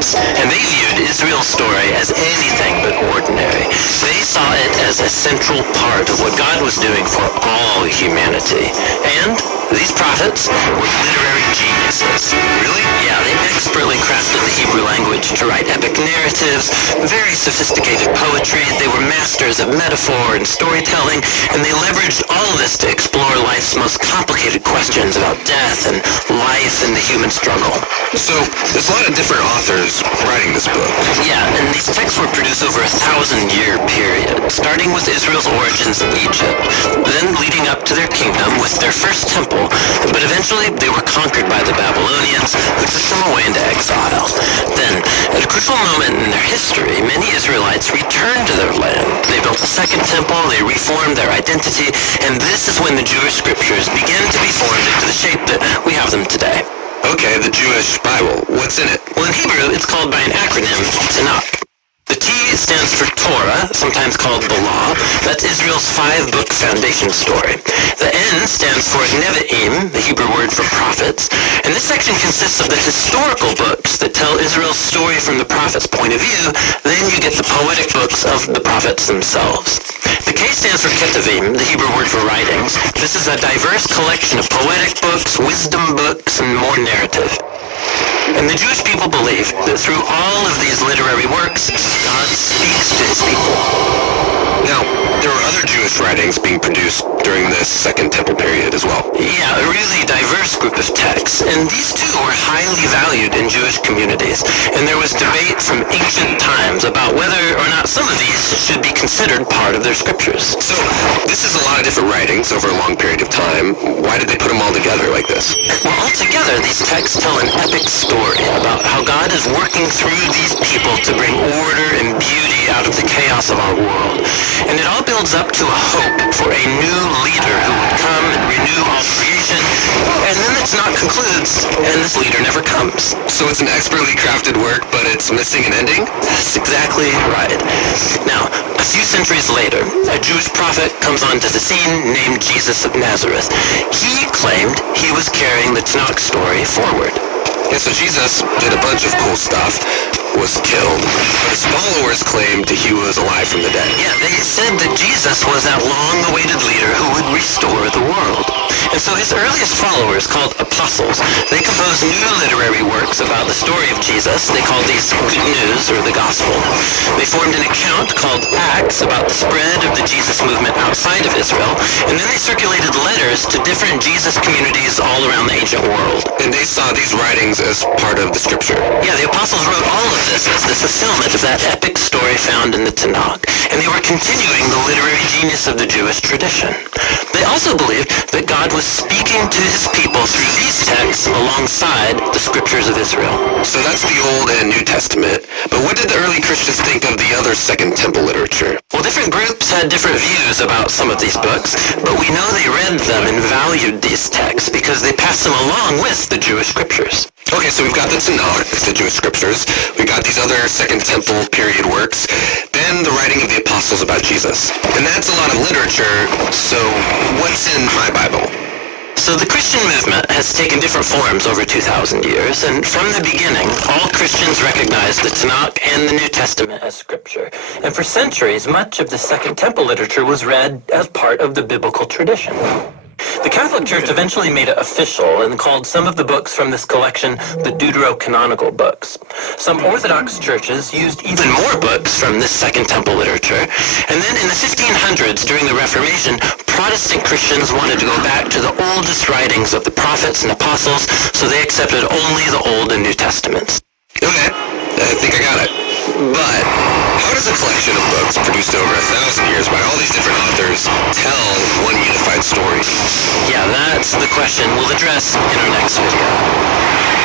Jews, and they viewed Israel's story as anything but ordinary. They saw it as a central part of what God was doing for all humanity. And these prophets were literary geniuses. Really? Yeah, they expertly crafted the Hebrew language to write epic narratives, very sophisticated poetry. They were masters of metaphor and storytelling, and they leveraged all of this to explore life's most complicated questions about death and life and the human struggle. So, there's a lot of different authors writing this book. Yeah, and these texts were produced over a 1,000-year period, starting with Israel's origins in Egypt, then leading up to their kingdom with their first temple, but eventually they were conquered by the Babylonians, who took them away into exile. Then, at a crucial moment in their history, many Israelites returned to their land. They built a second temple, they reformed their identity, and this is when the Jewish scriptures began to be formed into the shape that we have them today. Okay, the Jewish Bible. What's in it? Well, in Hebrew, it's called by an acronym, Tanakh. The T stands for Torah, sometimes called the Law. That's Israel's 5-book foundation story. The N stands for Nevi'im, the Hebrew word for prophets. And this section consists of the historical books that tell Israel's story from the prophet's point of view. Then you get the poetic books of the prophets themselves. The K stands for Ketuvim, the Hebrew word for writings. This is a diverse collection of poetic books, wisdom books, and more narrative. And the Jewish people believe that through all of these literary works, God speaks to his people. Now, there were other Jewish writings being produced during this Second Temple period as well. Yeah, a really diverse group of texts, and these too were highly valued in Jewish communities. And there was debate from ancient times about whether or not some of these should be considered part of their scriptures. So, this is a lot of different writings over a long period of time. Why did they put them all together like this? Well, altogether, these texts tell an epic story about how God is working through these people to bring order and beauty out of the chaos of our world. And it all builds up to a hope for a new leader who would come and renew all creation. And then the Tanakh concludes, and this leader never comes. So it's an expertly crafted work, but it's missing an ending? That's exactly right. Now, a few centuries later, a Jewish prophet comes onto the scene named Jesus of Nazareth. He claimed he was carrying the Tanakh story forward. Yeah, so Jesus did a bunch of cool stuff, was killed, but his followers claimed he was alive from the dead. Yeah, they said that Jesus was that long-awaited leader who would restore the world. And so his earliest followers, called apostles, they composed new literary works about the story of Jesus. They called these Good News, or the Gospel. They formed an account called Acts about the spread of the Jesus movement outside of Israel, and then they circulated letters to different Jesus communities all around the ancient world. And they saw these writings as part of the scripture. Yeah, the apostles wrote all of this as the fulfillment of that epic story found in the Tanakh, and they were continuing the literary genius of the Jewish tradition. They also believed that God was speaking to his people through these texts alongside the scriptures of Israel. So that's the Old and New Testament. But what did the early Christians think of the other Second Temple literature? Well, different groups had different views about some of these books, but we know they read them and valued these texts because they passed them along with the Jewish scriptures. Okay, so we've got the Tanakh, the Jewish scriptures. We've got these other Second Temple period works. Then the writing of the apostles about Jesus. And that's a lot of literature, so what's in my Bible? So the Christian movement has taken different forms over 2,000 years, and from the beginning, all Christians recognized the Tanakh and the New Testament as scripture. And for centuries, much of the Second Temple literature was read as part of the biblical tradition. The Catholic Church eventually made it official and called some of the books from this collection the Deuterocanonical books. Some Orthodox churches used even more books from this Second Temple literature. And then in the 1500s, during the Reformation, Protestant Christians wanted to go back to the oldest writings of the prophets and apostles, so they accepted only the Old and New Testaments. Okay, I think I got it. But how does a collection of books produced over 1,000 years by all these different authors tell one unified story? Yeah, that's the question we'll address in our next video.